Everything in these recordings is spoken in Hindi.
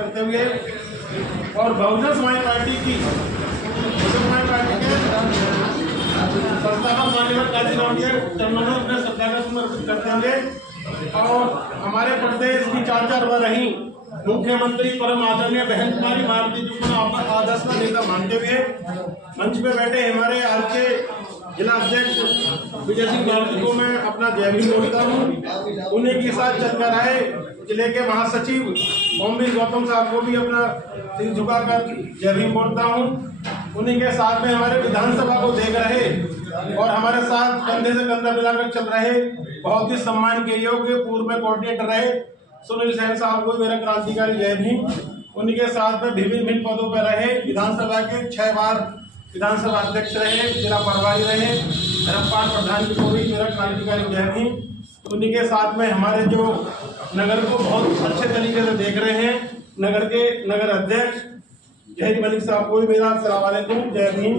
करते हुए और बहुजन समाज पार्टी के संस्थापक माननीय काशीराम के चरणों में अपने श्रद्धा समर्पित करते हुए और हमारे प्रदेश की 4 बार रही मुख्यमंत्री परम आदरणीय बहन कुमारी मायावती जी को आदर्श का नेता मानते हुए मंच पे बैठे हमारे आज के जिला अध्यक्ष विजय सिंह मायावती को मैं अपना जय भीम बोलता हूँ। उन्हीं के साथ चलकर आए जिले के महासचिव ओमवीर गौतम साहब को भी अपना सिर झुकाकर जय भीम बोलता हूँ। उन्हीं के साथ में हमारे विधानसभा को देख रहे और हमारे साथ कंधे से कंधा मिलाकर चल रहे बहुत ही सम्मान के योग्य पूर्व में कोऑर्डिनेटर रहे सुनील सेन साहब को मेरा क्रांतिकारी जय भीम। उन्हीं के साथ में विभिन्न पदों पर रहे, विधानसभा के 6 बार विधानसभा अध्यक्ष रहे, जिला प्रभारी रहे, धर्मपाल प्रधान जी को भी मेरा क्रांतिकारी जय भीम। उन्हीं के साथ में हमारे जो नगर को बहुत अच्छे तरीके से देख रहे हैं नगर के नगर अध्यक्ष जहीर मलिक साहब को भी मेरा अस्सलाम वालेकुम जय भीम।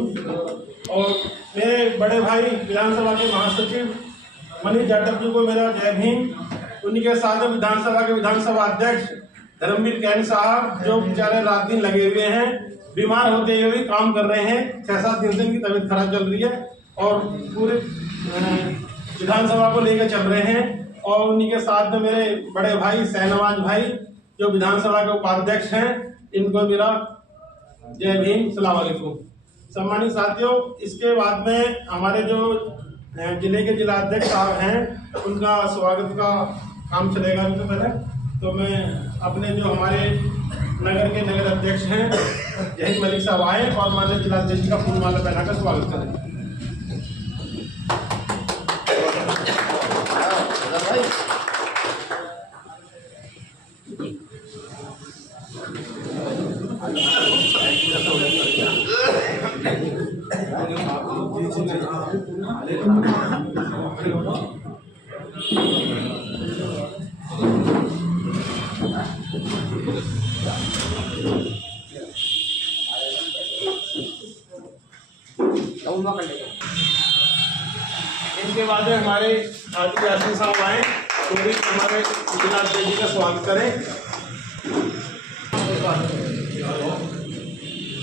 और मेरे बड़े भाई विधानसभा के महासचिव मनीष जाटव जी को मेरा जय भीम। उन्हीं के साथ में विधानसभा के विधानसभा अध्यक्ष धर्मवीर कैन साहब जो बेचारे रात दिन लगे हुए हैं, बीमार होते हुए भी काम कर रहे हैं। 6-7 दिन से इनकी तबीयत खराब चल रही है और पूरे विधानसभा को लेकर चल रहे हैं। और उन्हीं के साथ में मेरे बड़े भाई शहनवाज भाई जो विधानसभा के उपाध्यक्ष हैं, इनको मेरा जय भीम सलाम वालेकुम। सम्मानित साथियों, इसके बाद में हमारे जो जिले के जिला अध्यक्ष साहब हैं उनका स्वागत का काम चलेगा। उनसे पहले तो मैं अपने जो हमारे नगर के नगर अध्यक्ष हैं जहीर मलिक साहब आए और माननीय जिला अध्यक्ष का फूलमाला पहनाकर स्वागत करें। इनके बाद में हमारे आदित्य यासिन साहब आए तो भी हमारे जिला अध्यक्ष जी का स्वागत करें।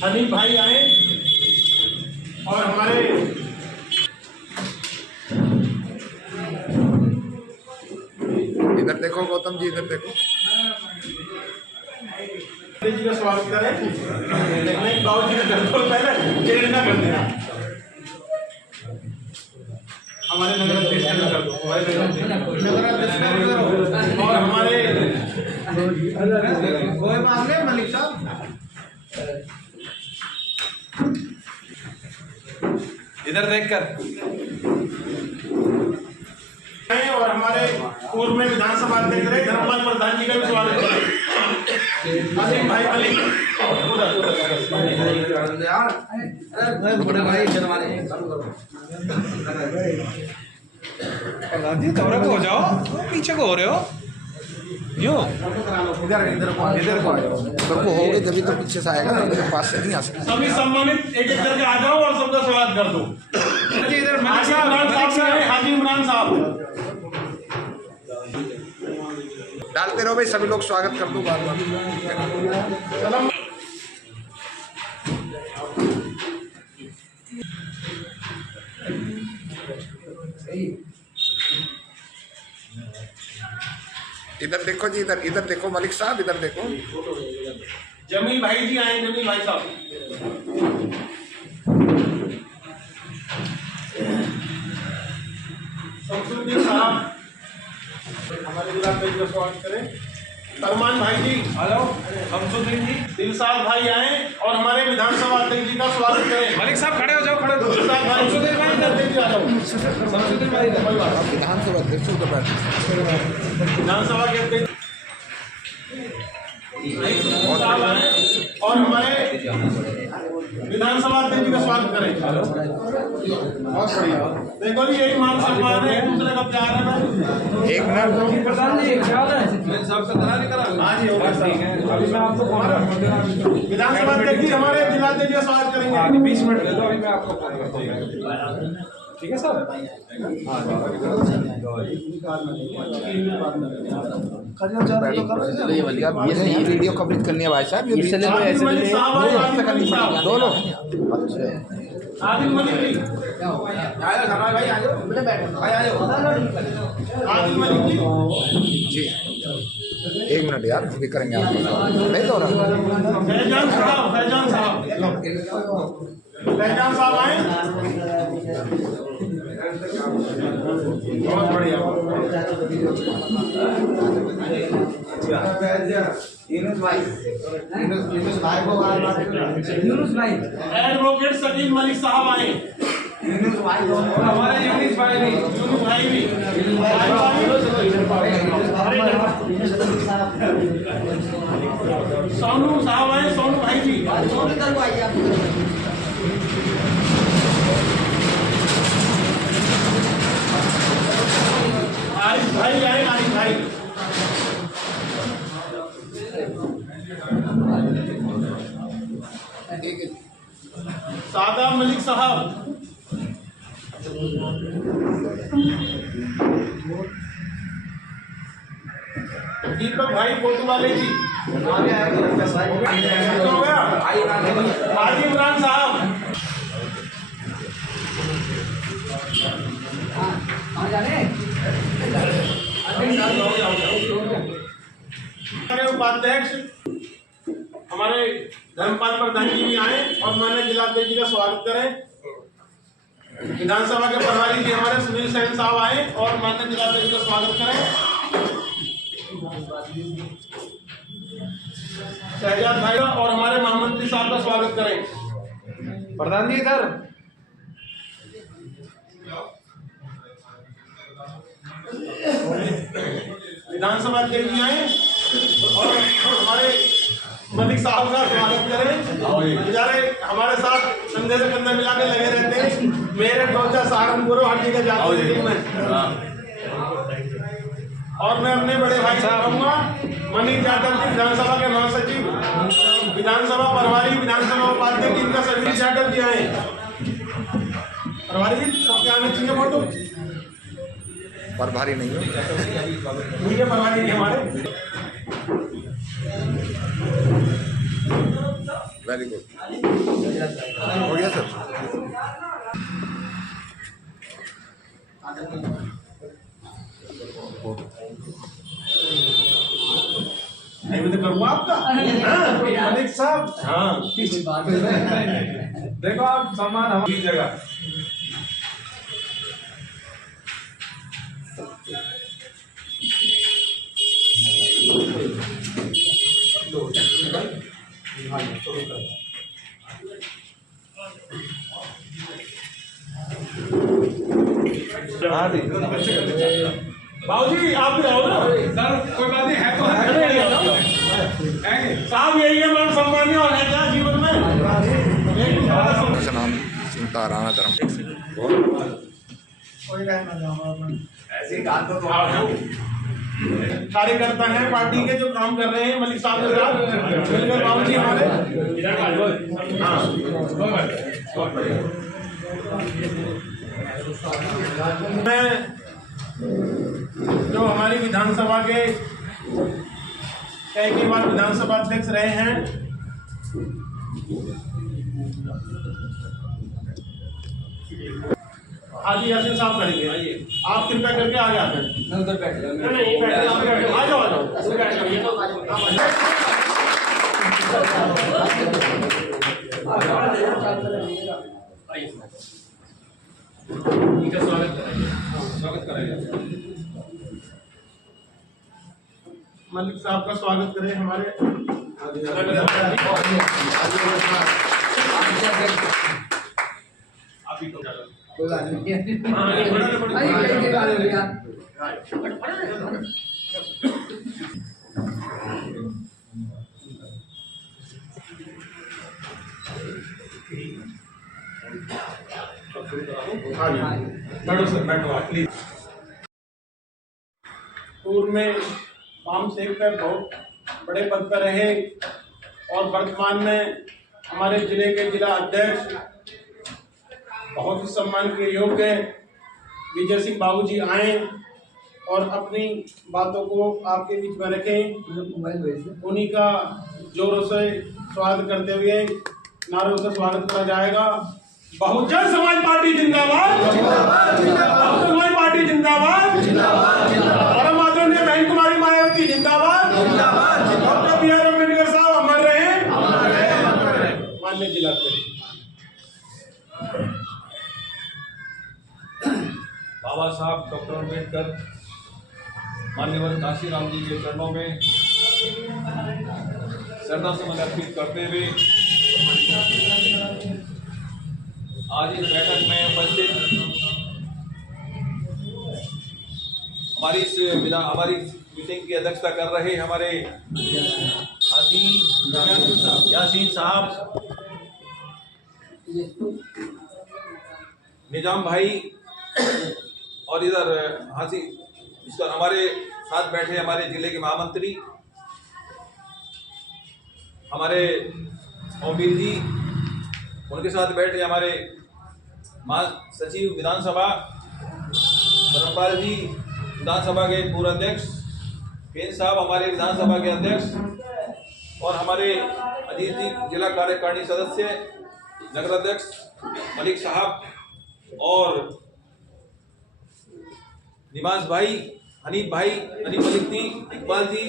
हनीफ भाई आए और हमारे इधर देखो गौतम जी, इधर देखो जी का स्वागत करें। बाबू जी का पहले चेंज ना कर देना, हमारे नगर अध्यक्ष कर दो, और हमारे मलिक साहब इधर देखकर और हमारे पूर्व में विधानसभा अध्यक्ष रहे धर्मपाल प्रधान जी का भी स्वागत करें। अलीम भाई अलीम बड़े भाई प्रधान जी थोड़ा को हो जाओ, पीछे को हो रहे हो यो इधर को होगे तभी तो पीछे से आएगा, इधर पास से नहीं आ सकता। सभी सम्मानित एक एक करके आ जाओ और सबका स्वागत कर दो। इधर हाजी इमरान साहब डालते रहो भाई, सभी लोग स्वागत कर दो बार बार। इधर देखो जी, इधर देखो मलिक साहब, इधर देखो। जमील भाई जी आए, जमील भाई साहब शमसुद्दीन साहब हमारे जिला अध्यक्ष का स्वागत करें। सलमान भाई जी हेलो, शमसुद्दीन जी, दिलशाद भाई आए और हमारे विधानसभा अध्यक्ष जी का स्वागत करें। मलिक साहब खड़े हो जाओ, खड़े हो। दिलशाद भाई, शमसुद्दीन भाई अध्यक्ष जी आ जाओ। शमसुद्दीन भाई विधानसभा अध्यक्ष उधर बैठे, विधानसभा के अध्यक्ष और हमारे विधानसभा अध्यक्ष जी का स्वागत करें। बहुत बढ़िया, देखो जी यही मान सम्मान है, एक दूसरे का प्यार है ना। एक मिनट प्रधान जी ख्याल है सबसे तरह नहीं करा। हाँ जी होगा, ठीक है। अभी मैं आपको विधानसभा अध्यक्ष जी हमारे जिला अध्यक्ष का स्वागत करेंगे। 20 मिनट दे दो, अभी मैं आपको ठीक है सर। ये वीडियो कवरेज करनी है भाई साहब, ये आदिल मलिक साहब आए, आदिल मलिक साहब। दोनों। आदिल मलिक जी, आदिल मलिक जी, जी एक मिनट यार, भी करेंगे आप नहीं तो रहा। फैजान साहब, फैजान साहब, फैजान साहब आए। बहुत बढ़िया। एडवोकेट शकील मलिक साहब आए। हमारे यूनिस भाई भी, यूनिस भाई भी, सोनू साहब आए, सोनू भाई भी, आरिफ भाई आए, आरिफ भाई, सादा मलिक साहब, दीपक भाई कोतवाले जी, हो गया। हाजी इमरान साहब, हमारे उपाध्यक्ष हमारे धर्मपाल प्रधान जी भी आए और माननीय जिलाध्यक्ष जी का स्वागत करें। विधानसभा के प्रभारी जी हमारे सुनील सेन साहब आए और माननीय जिलाध्यक्ष का स्वागत करें। शहजाद भाई और हमारे महामंत्री साहब का स्वागत करें। प्रधान जी इधर। विधानसभा के लिए आए और हमारे मलिक साहब का स्वागत करें। बेचारे हमारे साथ कंधे से कंधा मिला के लगे रहते हैं। मेरे टोचा सहारनपुर हर जगह जाते हैं मैं। और मैं अपने बड़े भाई से कहूँगा, मनीष यादव जी विधानसभा के महासचिव, विधानसभा प्रभारी, विधानसभा उपाध्यक्ष, इनका सभी यादव जी आए। प्रभारी जी सबके आने चाहिए फोटो, पर भारी नहीं हो मुझे प्रभारी जी हमारे। वेरी गुड, हो गया सर। नहीं मैं तो करूँगा आपका। मलिक साहब, हाँ देखो आप सम्मान हमारी जगह। बाबूजी आप भी आओ ना सर कोई बात नहीं है तो है। साहब यही है मान सम्मान और है क्या जीवन में। नाम चिंता राणा धर्म कार्यकर्ता हैं पार्टी के जो काम कर रहे हैं मलिक साहब के साथ मिलकर। बाबूजी हमारे मैं जो हमारी विधानसभा के कई बार विधानसभा अध्यक्ष रहे हैं, हाजी यासीन साहब करेंगे। आइए आप कृपया करके आगे आते हैं। नहीं बैठे, आ जाओ आ स्वागत करेंगे। मलिक साहब का स्वागत करें हमारे। बैठो सर, बैठो आप प्लीज। पूर्व में फार्म सेक्टर बहुत बड़े पद पर रहे और वर्तमान में हमारे जिले के जिला अध्यक्ष बहुत ही सम्मान के योग्य विजय सिंह बाबू जी आए और अपनी बातों को आपके बीच में रखें। उन्हीं का जोरों से स्वागत करते हुए नारों से स्वागत करा जाएगा। बहुजन समाज पार्टी जिंदाबाद, बहुजन समाज पार्टी जिंदाबाद, परम आदरणीय बहन कुमारी मायावती जिंदाबाद, डॉक्टर बी आर अम्बेडकर साहब अमर रहे। माननीय जिला बाबा साहब डॉक्टर अम्बेडकर मान्यवर काशीराम जी के चरणों में श्रद्धा सुमन अर्पित करते हुए आज इस बैठक में उपस्थित हमारी मीटिंग की अध्यक्षता कर रहे हमारे यासीन साहब, निजाम भाई और इधर इसका हमारे साथ बैठे हमारे जिले के महामंत्री हमारे ओमवीर जी, उनके साथ बैठे हमारे महासचिव विधानसभा धर्मपाल जी, विधानसभा के पूर्व अध्यक्ष केन साहब, हमारे विधानसभा के अध्यक्ष और हमारे अजीत जी जिला कार्यकारिणी सदस्य नगर अध्यक्ष मलिक साहब और निवास भाई, हनीफ भाई, हनीफ मलिक जी, इकबाल जी,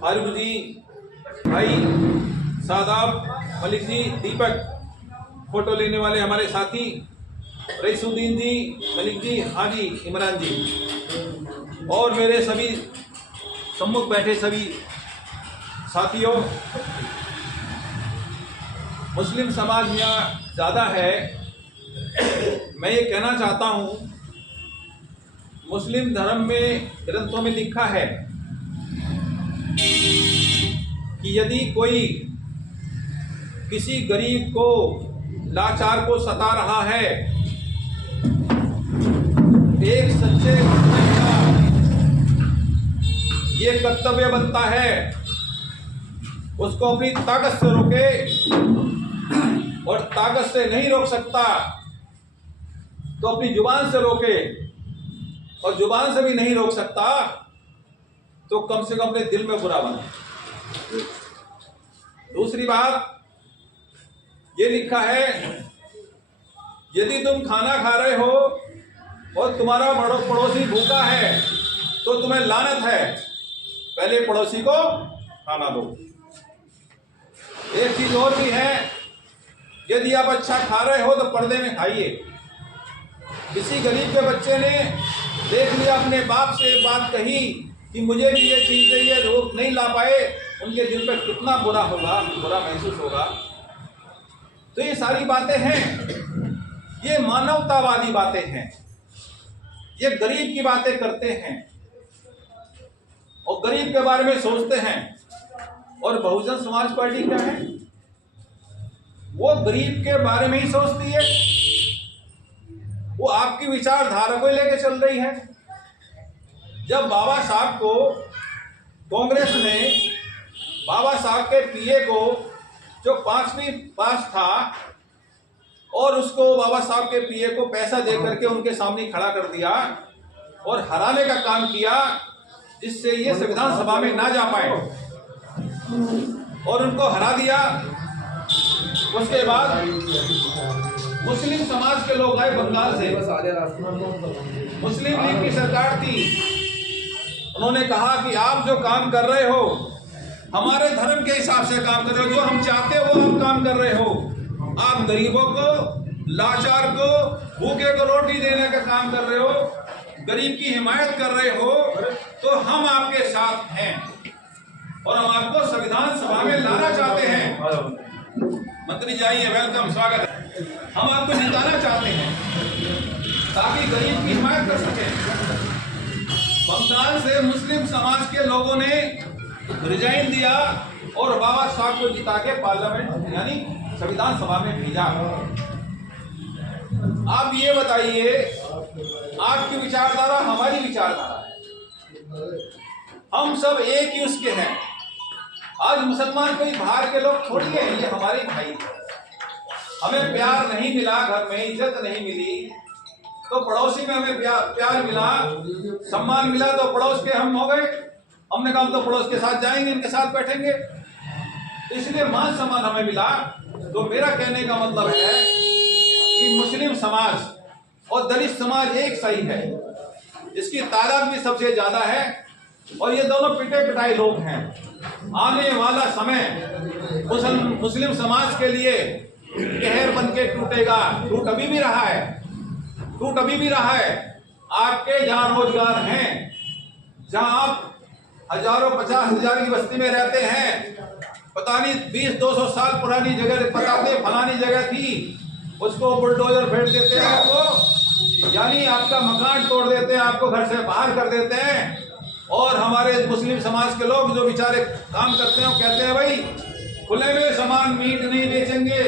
फारूक जी भाई, सादाब मलिक जी, दीपक, फोटो लेने वाले हमारे साथी रईसुद्दीन जी, मलिक जी, हाजी इमरान जी और मेरे सभी सम्मुख बैठे सभी साथियों। मुस्लिम समाज यहाँ ज़्यादा है। मैं ये कहना चाहता हूँ, मुस्लिम धर्म में ग्रंथों में लिखा है कि यदि कोई किसी गरीब को लाचार को सता रहा है, एक सच्चे मुस्लिम का ये कर्तव्य बनता है उसको अपनी ताकत से रोके, और ताकत से नहीं रोक सकता तो अपनी जुबान से रोके, और जुबान से भी नहीं रोक सकता तो कम से कम अपने दिल में बुरा बने। दूसरी बात ये लिखा है, यदि तुम खाना खा रहे हो और तुम्हारा पड़ोसी भूखा है तो तुम्हें लानत है, पहले पड़ोसी को खाना दो। एक चीज और भी है, यदि आप अच्छा खा रहे हो तो पर्दे में खाइए। किसी गरीब के बच्चे ने देख लिया, अपने बाप से बात कही कि मुझे भी ये चीज चाहिए, रोक नहीं ला पाए, उनके दिल पर कितना बुरा होगा, बुरा महसूस होगा। तो ये सारी बातें हैं, ये मानवतावादी बातें हैं, ये गरीब की बातें करते हैं और गरीब के बारे में सोचते हैं। और बहुजन समाज पार्टी क्या है, वो गरीब के बारे में ही सोचती है, वो आपकी विचारधारा को लेकर चल रही है। जब बाबा साहब को कांग्रेस ने बाबा साहब के पीए को जो 5वीं पास था और उसको बाबा साहब के पीए को पैसा दे करके उनके सामने खड़ा कर दिया और हराने का काम किया, जिससे ये संविधान सभा में ना जा पाए, और उनको हरा दिया। उसके बाद मुस्लिम समाज के लोग आए बंगाल से, मुस्लिम लीग की सरकार थी, उन्होंने कहा कि आप जो काम कर रहे हो हमारे धर्म के हिसाब से काम कर रहे हो, जो हम चाहते हो वो हम काम कर रहे हो, आप गरीबों को, लाचार को, भूखे को रोटी देने का काम कर रहे हो, गरीब की हिमायत कर रहे हो, तो हम आपके साथ हैं और हम आपको संविधान सभा में लाना चाहते हैं। मंत्री जी आइए, वेलकम, स्वागत है। हम आपको जिताना चाहते हैं ताकि गरीब की हिमायत कर सकें। बंगाल से मुस्लिम समाज के लोगों ने रिजाइन दिया और बाबा साहब को जिता के पार्लियामेंट यानी संविधान सभा में भेजा। आप ये बताइए, आपकी विचारधारा हमारी विचारधारा है, हम सब एक ही उसके हैं। आज मुसलमान कोई बाहर के लोग छोड़िए, ये हमारे भाई हैं। हमें प्यार नहीं मिला, घर में इज्जत नहीं मिली, तो पड़ोसी में हमें प्यार मिला, सम्मान मिला, तो पड़ोस के हम हो गए। हमने कहा तो पड़ोस के साथ जाएंगे, इनके साथ बैठेंगे, इसलिए मान सम्मान हमें मिला। तो मेरा कहने का मतलब है कि मुस्लिम समाज और दलित समाज एक सही है, इसकी तादाद भी सबसे ज्यादा है और ये दोनों पिटे पिटाई लोग हैं। आने वाला समय मुस्लिम समाज के लिए कहर बन के टूटेगा। टूट अभी भी रहा है, टूट अभी भी रहा है। आपके जहां रोजगार हैं, जहां आप हजारों 50,000 की बस्ती में रहते हैं, पता नहीं 20-200 साल पुरानी जगह बताते फलानी जगह थी, उसको बुलडोजर फेंक देते हैं आपको, यानी आपका मकान तोड़ देते हैं, आपको घर से बाहर कर देते हैं। और हमारे मुस्लिम समाज के लोग जो बेचारे काम करते हैं वो कहते हैं भाई खुले में सामान मीट नहीं बेचेंगे,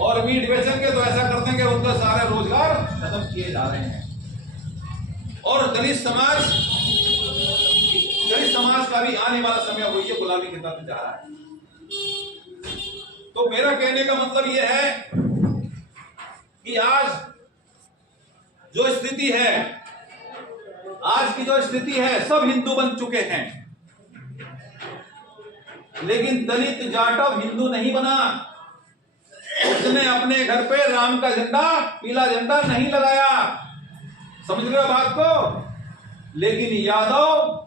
और मीट बेचेंगे तो ऐसा कर देंगे उनका सारे रोजगार खत्म किए जा रहे हैं। और दलित समाज का भी आने वाला समय वही है, गुलामी की तरफ जा रहा है। तो मेरा कहने का मतलब यह है कि आज जो स्थिति है, आज की जो स्थिति है, सब हिंदू बन चुके हैं, लेकिन दलित जाटव हिंदू नहीं बना। उसने अपने घर पे राम का झंडा, पीला झंडा नहीं लगाया, समझ रहे हो बात को। लेकिन यादव,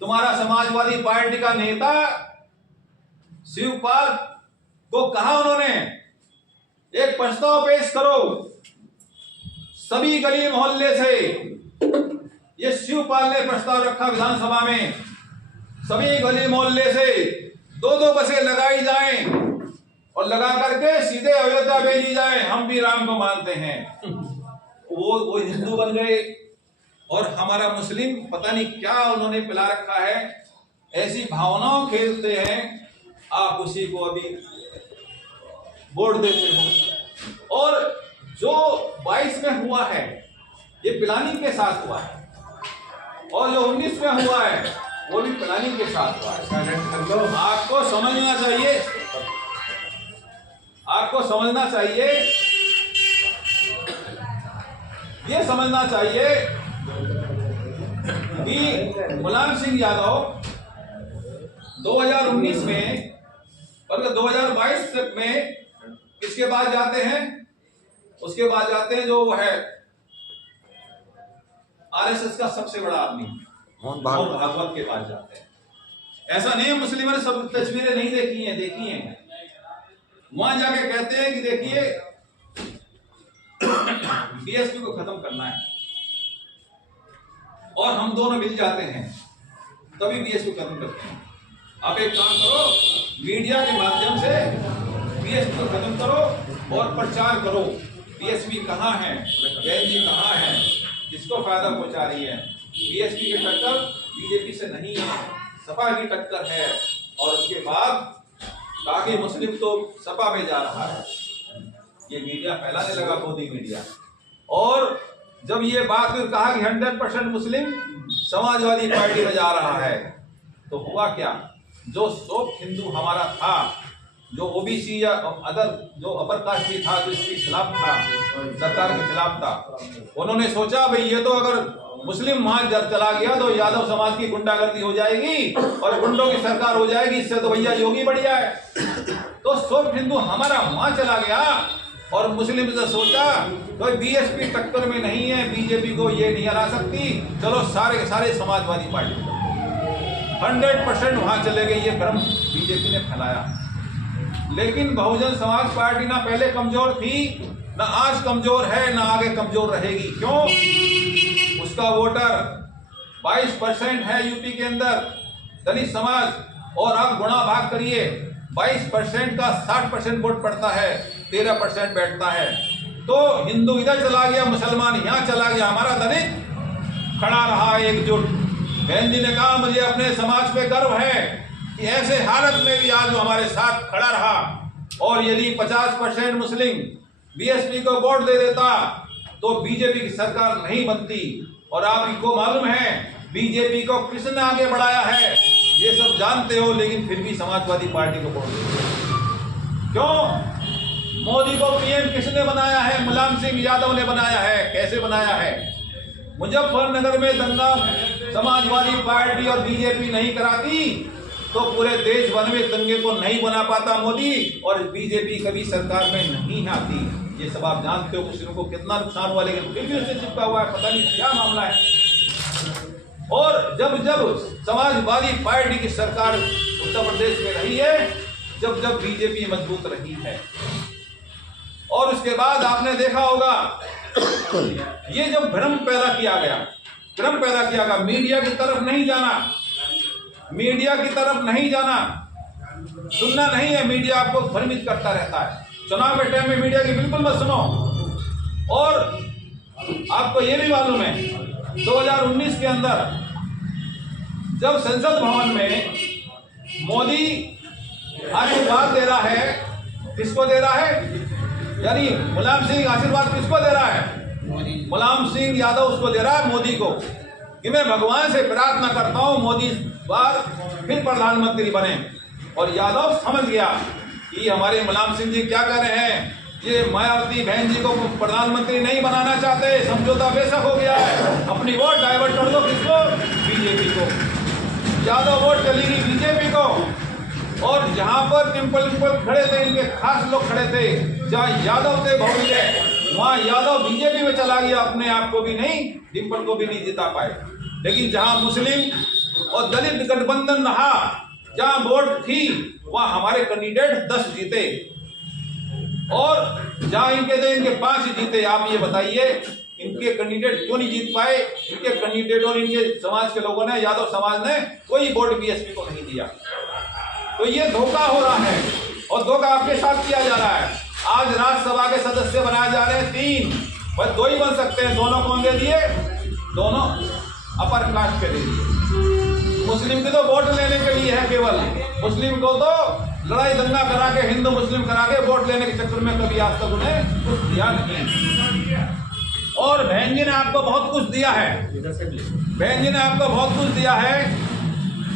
तुम्हारा समाजवादी पार्टी का नेता शिवपाल को कहा उन्होंने, एक प्रस्ताव पेश करो सभी गली मोहल्ले से। ये शिवपाल ने प्रस्ताव रखा विधानसभा में, सभी गली मोहल्ले से 2-2 बसें लगाई जाएं और लगा करके सीधे अयोध्या भेजी जाए। हम भी राम को मानते हैं। वो हिंदू बन गए और हमारा मुस्लिम पता नहीं क्या उन्होंने पिला रखा है, ऐसी भावनाओं खेलते हैं, आप उसी को अभी वोट देते हो। और जो 22 में हुआ है ये पिलानी के साथ हुआ है, और जो 19 में हुआ है वो भी पिलानी के साथ हुआ है। आपको समझना चाहिए, आपको समझना चाहिए, ये समझना चाहिए कि मुलायम सिंह यादव 2019 में और 2022 में किसके बाद जाते हैं, उसके बाद जाते हैं जो है आरएसएस का सबसे बड़ा आदमी मोहन भागवत के पास जाते हैं। ऐसा नहीं है मुस्लिमों ने सब तस्वीरें नहीं देखी हैं, देखी हैं। वहां जाके कहते हैं कि देखिए बीएसपी को खत्म करना है, और हम दोनों मिल जाते हैं तभी बीएसपी खत्म करते हैं। आप एक काम करो, मीडिया के माध्यम से बीएसपी को खत्म करो और प्रचार करो, बीएसपी कहाँ है, बहन जी कहाँ है, किसको फायदा पहुंचा रही है। बीएसपी की टक्कर बीजेपी से नहीं है, सपा की टक्कर है। और उसके बाद बाकी मुस्लिम तो सपा में जा रहा है, ये मीडिया फैलाने लगा, मोदी मीडिया। और जब ये बात कहा कि 100% मुस्लिम समाजवादी पार्टी में जा रहा है, तो हुआ क्या, जो सोप हिंदू हमारा था, जो ओबीसी या अदर जो अपर कास्ट भी था, जो इसके खिलाफ था, सरकार के खिलाफ था, उन्होंने सोचा भाई ये तो अगर मुस्लिम वहां चला गया तो यादव समाज की गुंडागर्दी हो जाएगी और गुंडों की सरकार हो जाएगी, इससे तो भैया योगी बढ़िया है। तो सोप हिंदू हमारा वहां चला गया और मुस्लिम से सोचा तो बीएसपी टक्कर में नहीं है, बीजेपी को ये नहीं हरा सकती, चलो सारे के सारे समाजवादी पार्टी 100% वहां चले गए। ये भ्रम बीजेपी ने फैलाया। लेकिन बहुजन समाज पार्टी ना पहले कमजोर थी, ना आज कमजोर है, ना आगे कमजोर रहेगी। क्यों? उसका वोटर 22% है यूपी के अंदर दलित समाज, और आप गुणा भाग करिए 22% का 60% वोट पड़ता है, 13% बैठता है। तो हिंदू इधर चला गया, मुसलमान यहाँ चला गया, हमारा दलित खड़ा रहा एकजुट। बहन जी ने कहा मुझे अपने समाज पे गर्व है कि ऐसे हालत में भी आज वो हमारे साथ खड़ा रहा। और यदि 50% मुस्लिम बीएसपी को वोट दे देता तो बीजेपी की सरकार नहीं बनती। और आपको मालूम है बीजेपी को किसने आगे बढ़ाया है, ये सब जानते हो, लेकिन फिर भी समाजवादी पार्टी को वोट देते। क्यों? मोदी को पीएम किसने बनाया है? मुलायम सिंह यादव ने बनाया है। कैसे बनाया है? मुजफ्फरनगर में दंगा समाजवादी पार्टी और बीजेपी नहीं कराती तो पूरे देश भर में दंगे को नहीं बना पाता मोदी, और बीजेपी कभी सरकार में नहीं आती। ये सब आप जानते हो। मुस्लिमों को कितना नुकसान हुआ, लेकिन फिर भी उससे चिपका हुआ है। पता नहीं क्या मामला है। और जब जब समाजवादी पार्टी की सरकार उत्तर प्रदेश में रही है, जब जब बीजेपी मजबूत रही है। और उसके बाद आपने देखा होगा ये जब भ्रम पैदा किया गया, मीडिया की तरफ नहीं जाना, मीडिया की तरफ नहीं जाना, सुनना नहीं है। मीडिया आपको भ्रमित करता रहता है। चुनाव के टाइम में मीडिया की बिल्कुल मत सुनो। और आपको ये भी मालूम है 2019 के अंदर जब संसद भवन में मोदी आशीर्वाद दे रहा है, किसको दे रहा है? यानी मुलायम सिंह आशीर्वाद किसको दे रहा है? मुलायम सिंह यादव उसको दे रहा है मोदी को, कि मैं भगवान से प्रार्थना करता हूं मोदी बार फिर प्रधानमंत्री बने। और यादव समझ गया कि हमारे मुलायम सिंह जी क्या कर रहे हैं, ये मायावती बहन जी को प्रधानमंत्री नहीं बनाना चाहते, समझौता बेशक हो गया है, अपनी वोट डाइवर्ट कर दो किसको? बीजेपी को। यादव वोट चलेगी बीजेपी को। और जहां पर डिम्पल खड़े थे, इनके खास लोग खड़े थे, जहां यादव थे बहुल्य, वहां यादव बीजेपी में चला गया। अपने आप को भी नहीं, डिम्पल को भी नहीं जिता पाए। लेकिन जहां मुस्लिम और दलित गठबंधन रहा, जहां वोट थी, वहां हमारे कैंडिडेट 10 जीते, और जहां इनके थे इनके 5 ही जीते। आप ये बताइए इनके कैंडिडेट क्यों नहीं जीत पाए? इनके कैंडिडेट और इनके समाज के लोगों ने, यादव समाज ने कोई वोट बीएसपी को नहीं दिया। तो ये धोखा हो रहा है, और धोखा आपके साथ किया जा रहा है। आज राज्यसभा के सदस्य बनाए जा रहे हैं 3, बस 2 ही बन सकते हैं। दोनों कौन दे दिए? दोनों अपर कास्ट के दे दिए। मुस्लिम की तो वोट लेने के लिए है केवल, मुस्लिम को तो लड़ाई दंगा करा के, हिंदू मुस्लिम करा के वोट लेने के चक्कर में कभी आज तक उन्हें कुछ दिया नहीं। और बहन जी ने आपको बहुत कुछ दिया है, बहन जी ने आपको बहुत कुछ दिया है।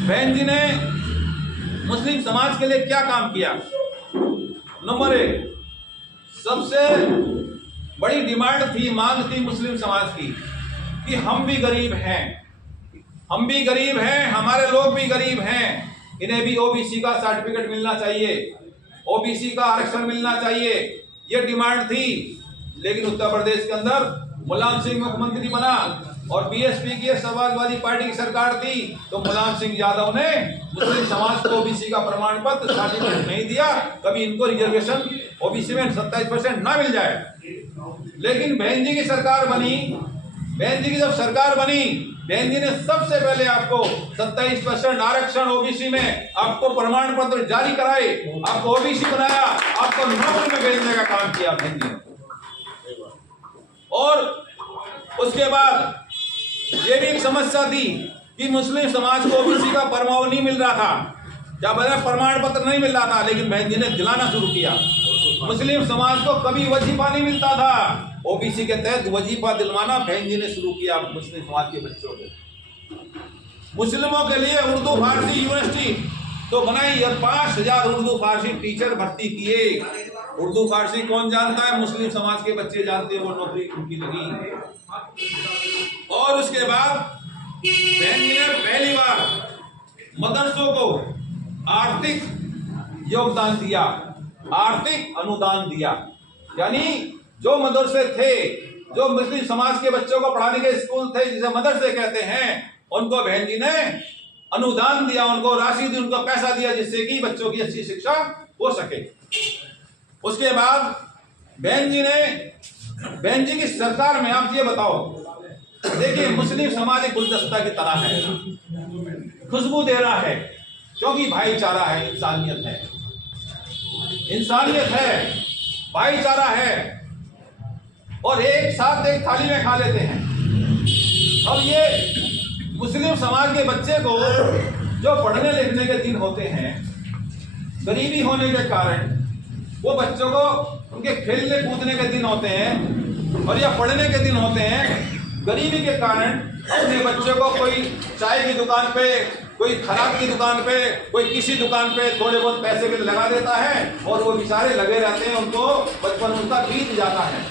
बहन जी ने मुस्लिम समाज के लिए क्या काम किया? नंबर 1, सबसे बड़ी डिमांड थी, मांग थी मुस्लिम समाज की कि हम भी गरीब हैं, हम भी गरीब हैं, हमारे लोग भी गरीब हैं, इन्हें भी ओबीसी का सर्टिफिकेट मिलना चाहिए, ओबीसी का आरक्षण मिलना चाहिए। ये डिमांड थी। लेकिन उत्तर प्रदेश के अंदर मुलायम सिंह मुख्यमंत्री बना और बीएसपी की समाजवादी पार्टी की सरकार थी, तो मुलायम सिंह यादव ने मुस्लिम समाज को ओबीसी का प्रमाण पत्र सर्टिफिकेट नहीं दिया। कभी इनको रिजर्वेशन ओबीसी में 27% ना मिल जाए। लेकिन बहन जी की सरकार बनी, बहन जी की जब सरकार बनी, बहन जी ने सबसे पहले आपको 27% आरक्षण ओबीसी में आपको प्रमाण पत्र जारी कराए, आपको ओबीसी बनाया, आपको नौकरी में भेजने का काम किया बहन जी ने। और उसके बाद ये भी एक समस्या थी कि मुस्लिम समाज को ओबीसी का प्रमाण नहीं मिल रहा था, क्या बता प्रमाण पत्र नहीं मिल रहा था, लेकिन बहन जी ने दिलाना शुरू किया। मुस्लिम समाज को कभी वजीफा नहीं मिलता था, ओबीसी के तहत वजीफा दिलवाना बहन जी ने शुरू किया मुस्लिम समाज के बच्चों को। मुस्लिमों के लिए उर्दू फारसी यूनिवर्सिटी तो बनाई और 5000 उर्दू फारसी टीचर भर्ती किए। उर्दू फारसी कौन जानता है? मुस्लिम समाज के बच्चे जानते हैं, वो नौकरी उनकी लगी। और उसके बाद बहन जी ने पहली बार मदरसों को आर्थिक योगदान दिया, आर्थिक अनुदान दिया। यानी जो मदरसे थे, जो मुस्लिम समाज के बच्चों को पढ़ाने के स्कूल थे, जिसे मदरसे कहते हैं, उनको बहन जी ने अनुदान दिया, उनको राशि दी, उनको पैसा दिया, जिससे कि बच्चों की अच्छी शिक्षा हो सके। उसके बाद बहन जी की सरकार में आप ये बताओ, देखिए मुस्लिम समाज एक गुलदस्ता की तरह है, खुशबू दे रहा है, क्योंकि भाईचारा है, इंसानियत है, इंसानियत है, भाईचारा है, और एक साथ एक थाली में खा लेते हैं। अब ये मुस्लिम समाज के बच्चे को जो पढ़ने लिखने के दिन होते हैं, गरीबी होने के कारण वो बच्चों को उनके खेलने कूदने के दिन होते हैं और या पढ़ने के दिन होते हैं, गरीबी के कारण अपने बच्चों को कोई चाय की दुकान पे कोई खराब की दुकान पे, कोई किसी दुकान पे थोड़े बहुत पैसे के लगा देता है और वो बेचारे लगे रहते हैं, उनको बचपन उनका बीत जाता है।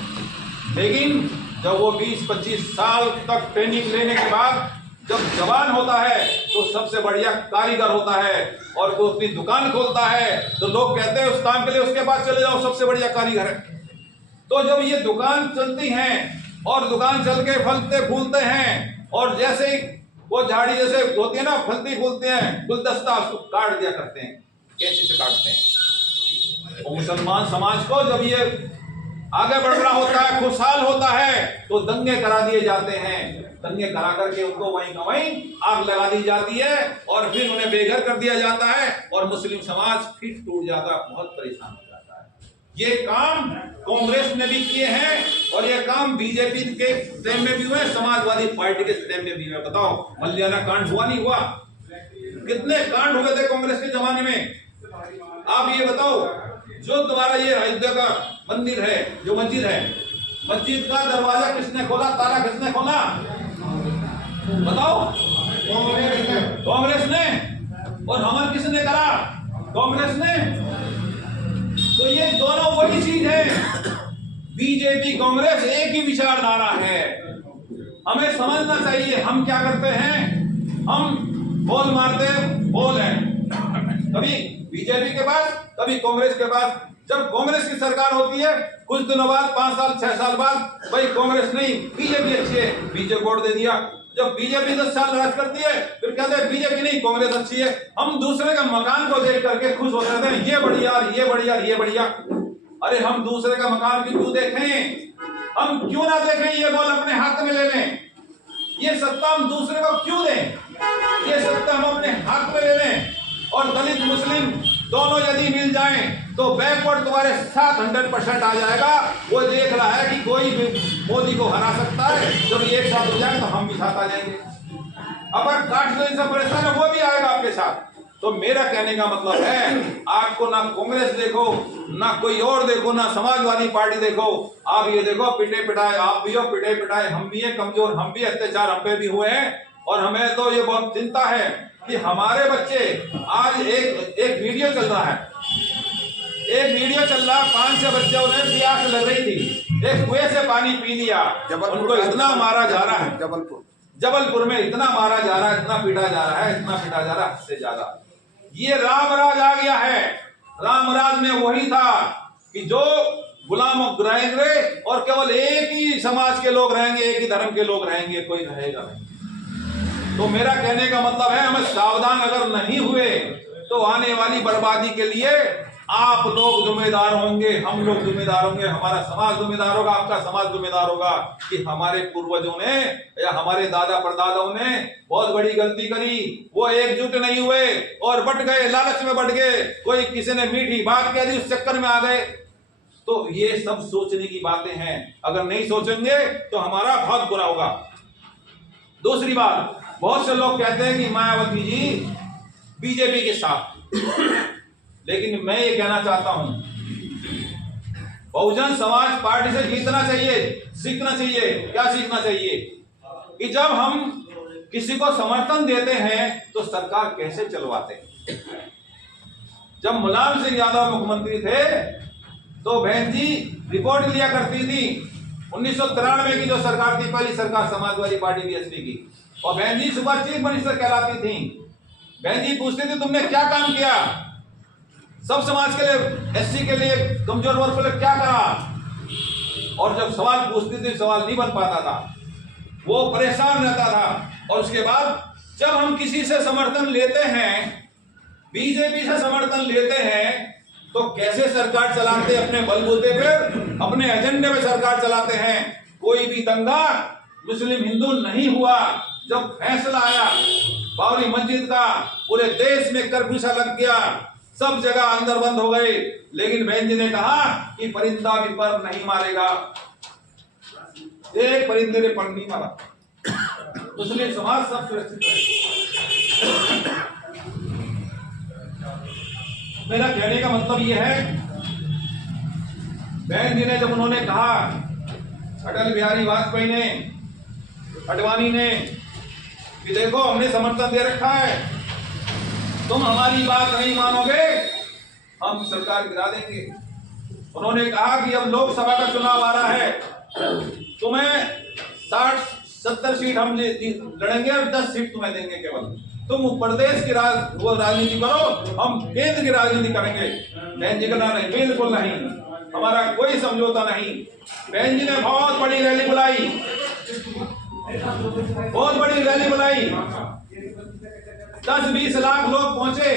लेकिन जब वो 20-25 साल तक ट्रेनिंग लेने के बाद जब जवान होता है तो सबसे बढ़िया कारीगर होता है और वो अपनी दुकान खोलता है तो लोग कहते हैं उस काम के लिए उसके पास चले जाओ, सबसे बढ़िया कारीगर है। तो जब ये दुकान चलती है और दुकान चल के फलते फूलते हैं और जैसे ही वो झाड़ी जैसे होती है ना, फलती फूलते हैं, गुलदस्ता उसको काट दिया करते हैं, कैंची से काटते हैं। और मुसलमान समाज को जब ये आगे बढ़ रहा होता है, खुशहाल होता है, तो दंगे करा दिए जाते हैं। दंगे करा करके उनको वहीं का वहीं आग लगा दी जाती है और फिर उन्हें बेघर कर दिया जाता है और मुस्लिम समाज फिर टूट जाता है, बहुत परेशान हो जाता है। ये काम कांग्रेस ने भी किए हैं और ये काम बीजेपी के टाइम में भी हुए, समाजवादी पार्टी के टाइम में भी हुए। बताओ, मल्याना कांड हुआ नहीं हुआ? कितने कांड हुए थे कांग्रेस के जमाने में? आप ये बताओ, जो तुम्हारा ये अयोध्या का मंदिर है, जो मस्जिद है, मस्जिद का दरवाजा किसने खोला, ताला किसने खोला? बताओ, कांग्रेस ने। और हमला किसने करा? कांग्रेस ने। तो ये दोनों वही चीज है, बीजेपी कांग्रेस एक ही विचारधारा है। हमें समझना चाहिए हम क्या करते हैं। हम बोल मारते बोल है, कभी बीजेपी के पास, कभी कांग्रेस के पास। जब कांग्रेस की सरकार होती है कुछ दिनों बाद, 5 साल 6 साल बाद, भाई कांग्रेस नहीं बीजेपी अच्छी है, बीजेपी वोट दे दिया। जब बीजेपी 10 साल राज करती है फिर कहते हैं बीजेपी नहीं कांग्रेस अच्छी है। हम दूसरे का मकान को देख करके खुश होते रहते हैं, ये बढ़िया, ये बढ़िया, ये बढ़िया। अरे हम दूसरे का मकान भी क्यों देखें? हम क्यों ना देखें? ये बॉल अपने हाथ में ले लें, ये सत्ता हम दूसरे को क्यों दें? ये सत्ता हम अपने हाथ में ले लें। और दलित मुस्लिम दोनों यदि मिल जाएं तो बैकवर्ड तुम्हारे साथ 100% आ जाएगा। वो देख रहा है कि कोई भी मोदी को हरा सकता है, जब एक साथ हो जाए तो हम भी साथ आ जाएंगे। अगर काट से परेशान है वो भी आएगा आपके साथ। तो मेरा कहने का मतलब है, आपको ना कांग्रेस देखो, ना कोई और देखो, ना समाजवादी पार्टी देखो, आप ये देखो पिटे पिटाए आप भी हो, पिटे पिटाए हम भी हैं, कमजोर हम भी, अत्याचार हम पे भी हुए हैं। और हमें तो ये बहुत चिंता है कि हमारे बच्चे, आज एक वीडियो चल रहा है, एक वीडियो चल रहा है, 5-6 बच्चों ने प्यास लग रही थी, एक कुएं से पानी पी लिया, उनको इतना मारा जा रहा है, जबलपुर में इतना मारा जा रहा है, इतना पीटा जा रहा है, इतना पीटा जा रहा है, इससे ज्यादा। ये रामराज आ गया है। रामराज में वही था कि जो गुलाम रहेंगे और केवल एक ही समाज के लोग रहेंगे, एक ही धर्म के लोग रहेंगे, कोई रहेगा नहीं। तो मेरा कहने का मतलब है, हमें सावधान अगर नहीं हुए तो आने वाली बर्बादी के लिए आप लोग जिम्मेदार होंगे, हम लोग जिम्मेदार होंगे, हमारा समाज जिम्मेदार होगा, आपका समाज जिम्मेदार होगा कि हमारे पूर्वजों ने या हमारे दादा परदादाओं ने बहुत बड़ी गलती करी, वो एकजुट नहीं हुए और बट गए, लालच में बट गए, कोई किसी ने मीठी बात कह दी उस चक्कर में आ गए। तो ये सब सोचने की बातें हैं, अगर नहीं सोचेंगे तो हमारा बहुत बुरा होगा। दूसरी बात, बहुत से लोग कहते हैं कि मायावती जी बीजेपी के साथ, लेकिन मैं ये कहना चाहता हूं, बहुजन समाज पार्टी से जीतना चाहिए, सीखना चाहिए। क्या सीखना चाहिए? कि जब हम किसी को समर्थन देते हैं तो सरकार कैसे चलवाते हैं। जब मुलायम सिंह यादव मुख्यमंत्री थे तो बहन जी रिपोर्ट लिया करती थी, 1993 की जो सरकार थी, पहली सरकार समाजवादी पार्टी बीएसपी की, और बहन जी सुबह चीफ मिनिस्टर कहलाती थी। बहन जी पूछती थी तुमने क्या काम किया, सब समाज के लिए, एससी के लिए, कमजोर वर्ग के लिए क्या करा। और जब सवाल पूछती थी सवाल नहीं बन पाता था, वो परेशान रहता था। और उसके बाद जब हम किसी से समर्थन लेते हैं, बीजेपी से समर्थन लेते हैं, तो कैसे सरकार चलाते, अपने बलबूते पर, अपने एजेंडे में सरकार चलाते हैं। कोई भी दंगा मुस्लिम हिंदू नहीं हुआ। जब फैसला आया बाबरी मस्जिद का, पूरे देश में कर्फ्यू सा लग गया, सब जगह अंदर बंद हो गए, लेकिन बहन जी ने कहा कि परिंदा भी पर नहीं मारेगा। एक परिंदे ने पर नहीं मारा, मुस्लिम समाज सब सुरक्षित रहे। मेरा कहने का मतलब यह है, बहन जी ने जब उन्होंने कहा, अटल बिहारी वाजपेयी ने, अडवाणी ने, कि देखो हमने समर्थन दे रखा है, तुम हमारी बात नहीं मानोगे, हम सरकार गिरा देंगे। उन्होंने कहा कि अब लोकसभा का चुनाव आ रहा है, तुम्हें 60-70 सीट हम लड़ेंगे और 10 सीट तुम्हें देंगे केवल। तुम प्रदेश की राजनीति करो, हम केंद्र की राजनीति करेंगे। बहन जी कहना नहीं, बिल्कुल नहीं, हमारा कोई समझौता नहीं। बहन जी ने बहुत बड़ी रैली बुलाई, बहुत बड़ी रैली बुलाई, 10-20 लाख लोग पहुंचे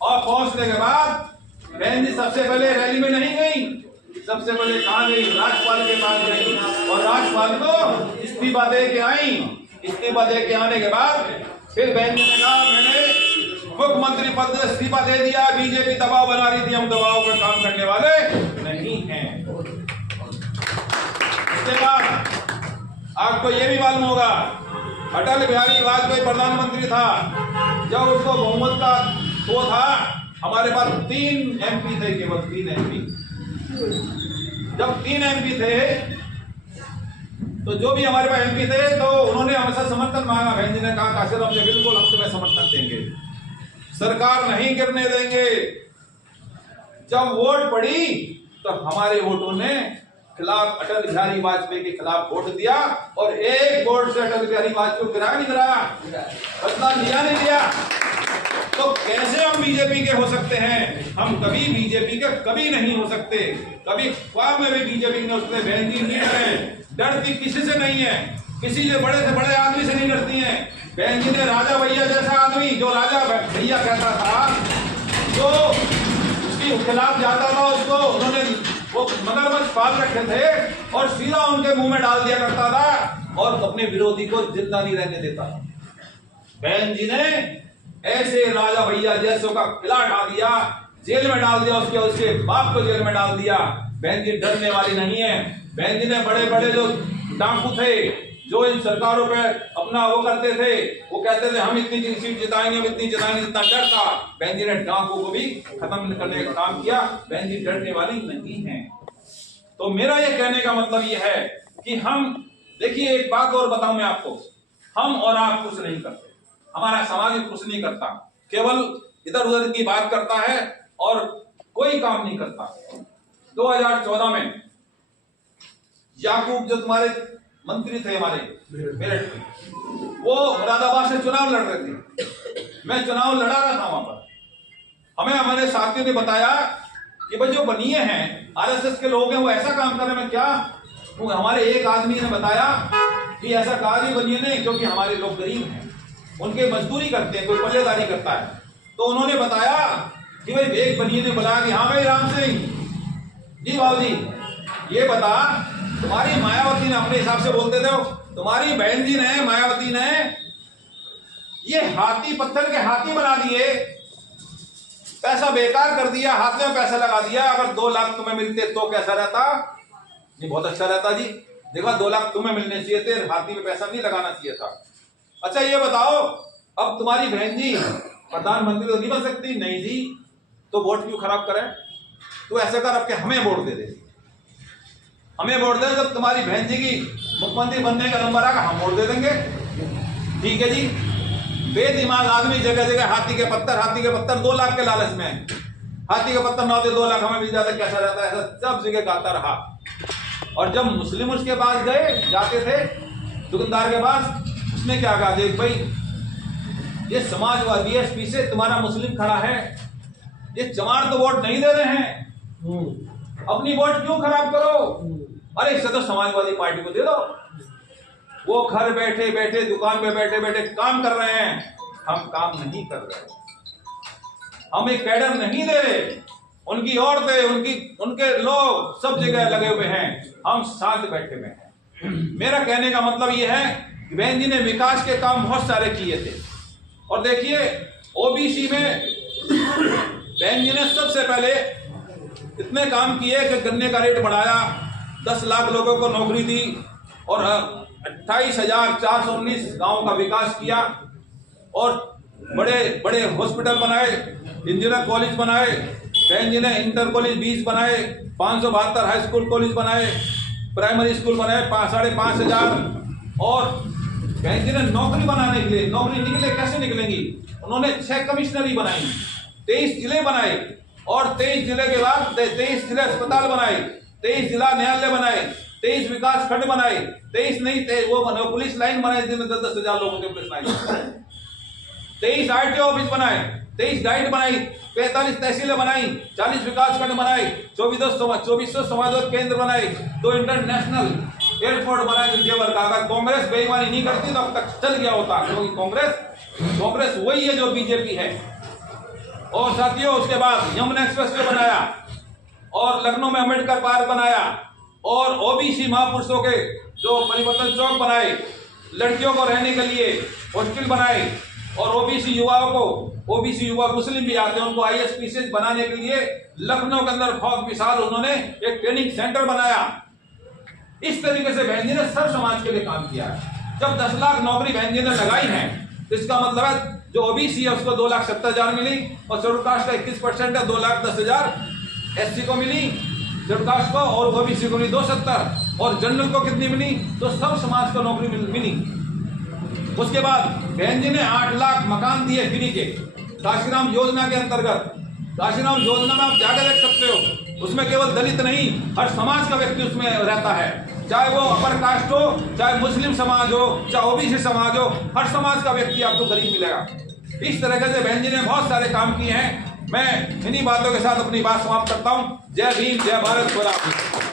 और पहुंचने के बाद बहन जी सबसे पहले रैली में नहीं गई, सबसे पहले कहां गई? राज्यपाल के पास गई और राज्यपाल को इस्तीफा दे के आई। इस्तीफा दे के आने के बाद फिर बहन जी ने कहा मैंने मुख्यमंत्री पद से इस्तीफा दे दिया, बीजेपी दबाव बना रही थी, हम दबाव पे काम करने वाले नहीं हैं। इसके बाद आपको ये भी मालूम होगा, अटल बिहारी वाजपेयी प्रधानमंत्री था, जब उसको बहुमत का वो था, हमारे पास 3 MP थे, केवल 3 MP। जब 3 MP थे तो जो भी हमारे पास MP थे तो उन्होंने हमेशा समर्थन मांगा। बहन जी ने कहा काशीराम जी बिल्कुल हम तुम्हें समर्थन देंगे, सरकार नहीं गिरने देंगे। जब वोट पड़ी तो हमारे वोटों ने खिलाफ, अटल बिहारी वाजपेयी के खिलाफ वोट दिया और एक वोट से अटल बिहारी वाजपेयी को गिरा नहीं गिराया, बदला लिया नहीं लिया। तो कैसे हम बीजेपी के हो सकते हैं? हम कभी बीजेपी के कभी नहीं हो सकते, कभी ख्वाब में भी बीजेपी नहीं हो सकते। बहन जी लीडर है, डरती किसी से नहीं है, किसी से बड़े आदमी से नहीं डरती हैं। बहन जी ने राजा भैया जैसा आदमी, जो राजा भैया कहता था, जो उसके खिलाफ जाता था, उसको उन्होंने वो मगरमच्छ पाल रखे थे और सीधा उनके मुंह में डाल दिया करता था और अपने विरोधी को जिंदा नहीं रहने देता। बहन जी ने ऐसे राजा भैया जैसों का किला ढा दिया, जेल में डाल दिया, उसके बाप को जेल में डाल दिया। बहन जी डरने वाली नहीं है। बहन जी ने बड़े बड़े जो डाकू थे, जो इन सरकारों पे अपना वो करते थे, वो कहते थे हम इतनी सीट जिताएंगे, इतनी जिताएंगे, जितना डर था। बहन जी ने डाकू को भी खत्म करने का काम किया। बहन जी डरने वाली नहीं है। तो मेरा ये कहने का मतलब ये है कि हम देखिए, एक बात और बताऊं मैं आपको, हम और आप कुछ नहीं करते, हमारा समाज कुछ नहीं करता, केवल इधर उधर की बात करता है और कोई काम नहीं करता। 2014 में याकूब, जो तुम्हारे मंत्री थे हमारे मेरठ के, वो मुरादाबाद से चुनाव लड़ रहे थे, मैं चुनाव लड़ा रहा था वहां पर। हमें हमारे साथियों ने बताया कि भाई जो बनिए हैं, RSS के लोग हैं, वो ऐसा काम कर रहे हैं। क्या हमारे एक आदमी ने बताया कि ऐसा कार्य बनिए नहीं, क्योंकि हमारे लोग गरीब हैं, उनके मजदूरी करते हैं, कोई पल्लेदारी करता है। तो उन्होंने बताया कि भाई एक बनिए ने बोला कि हाँ भाई राम सिंह जी, बाबूजी ये बता, तुम्हारी मायावती ने, अपने हिसाब से बोलते थे, तुम्हारी बहन जी ने, मायावती ने ये हाथी, पत्थर के हाथी बना दिए, पैसा बेकार कर दिया, हाथ में पैसा लगा दिया। अगर 2 लाख तुम्हें मिलते तो कैसा रहता? ये बहुत अच्छा रहता जी। देखा, 2 लाख तुम्हें मिलने चाहिए थे, हाथी में पैसा नहीं लगाना चाहिए था। अच्छा ये बताओ, अब तुम्हारी बहन जी प्रधानमंत्री तो नहीं बन सकती? नहीं जी, तो वोट क्यों खराब करें? तो ऐसा कर, अब के हमें वोट दे दे, हमें वोट दे। जब तुम्हारी बहन जी की मुख्यमंत्री बनने का नंबर आएगा, हम वोट दे देंगे। ठीक है जी। बेदिमाग आदमी जगह जगह हाथी के पत्थर 2 लाख के लालच में, हाथी के पत्थर ना दे 2 लाख हमें मिल जाता, कैसा रहता है? ऐसा सब जगह गाता रहा। और जब मुस्लिम उसके पास जाते थे, दुकानदार के पास, उसने क्या कहा, देख भाई ये समाजवादी है, पीछे तुम्हारा मुस्लिम खड़ा है, ये चमार तो वोट नहीं दे रहे हैं, अपनी वोट क्यों खराब करो? अरे इससे तो समाजवादी पार्टी को दे दो। वो घर बैठे बैठे, दुकान पे बैठे बैठे काम कर रहे हैं, हम काम नहीं कर रहे, हम एक कैडर नहीं दे रहे। उनकी औरतें, उनके लोग सब जगह लगे हुए हैं, हम साथ बैठे हुए हैं। मेरा कहने का मतलब ये है कि बहन जी ने विकास के काम बहुत सारे किए थे। और देखिए, ओबीसी में बहन जी ने सबसे पहले इतने काम किए कि गन्ने का रेट बढ़ाया, 10 लाख लोगों को नौकरी दी और 28,419 गांवों का विकास किया और बड़े बड़े हॉस्पिटल बनाए, इंजीनियर कॉलेज बनाए। बहन जी ने इंटर कॉलेज 20 बनाए, 572 हाई स्कूल कॉलेज बनाए, प्राइमरी स्कूल बनाए 5,500 और बहन जी ने नौकरी बनाने के लिए, नौकरी निकले कैसे निकलेंगी, उन्होंने 6 कमिश्नरी बनाई, 23 जिले बनाए और 23 जिले के बाद 23 जिला अस्पताल बनाए, 23 जिला न्यायालय बनाए, 23 विकास खंड बनाए, 23 नहीं वो पुलिस लाइन बनाए जिनमें 10-10 हजार लोगों के पुलिस लाइन, 23 आरटीओ ऑफिस बनाए, 23 डाइट बनाई, 45 तहसीलें बनाई, 40 विकास खंड बनाए, 2400 समाजवाद केंद्र बनाए, 2 इंटरनेशनल एयरपोर्ट बनाए जेवर का। अगर कांग्रेस बेईमानी नहीं करती तो अब तक चल गया होता, क्योंकि कांग्रेस वही है जो बीजेपी है। और साथियों, उसके बाद यमुना एक्सप्रेस वे बनाया और लखनऊ में अम्बेडकर पार्क बनाया और ओबीसी महापुरुषों के जो परिवर्तन चौक बनाए, लड़कियों को रहने के लिए हॉस्टल बनाए और ओबीसी युवाओं को, ओबीसी युवा मुस्लिम भी आते हैं, उनको आईएएस पीसीएस बनाने के लिए लखनऊ के अंदर बहुत विशाल उन्होंने एक ट्रेनिंग सेंटर बनाया। इस तरीके से बहन जी ने सर्व समाज के लिए काम किया है। जब 10 लाख नौकरी बहन जी ने लगाई है, इसका मतलब है जो ओबीसी है उसको 2,70,000 मिली और शेड्यूल कास्ट का 21% है, 2,10,000 एससी को मिली शेड्यूल कास्ट को और ओबीसी को मिली 270 और जनरल को कितनी मिली, तो सब समाज को नौकरी मिली। उसके बाद बहन जी ने 8 लाख मकान दिए फ्री के काशीराम योजना के अंतर्गत। काशीराम योजना में आप जाकर देख सकते हो, उसमें केवल दलित नहीं, हर समाज का व्यक्ति उसमें रहता है, चाहे वो अपर कास्ट हो, चाहे मुस्लिम समाज हो, चाहे ओबीसी समाज हो, हर समाज का व्यक्ति आपको गरीब मिलेगा। इस तरह से बहन जी ने बहुत सारे काम किए हैं। मैं इन्हीं बातों के साथ अपनी बात समाप्त करता हूँ। जय भीम, जय भारत, खुदा हाफिज़।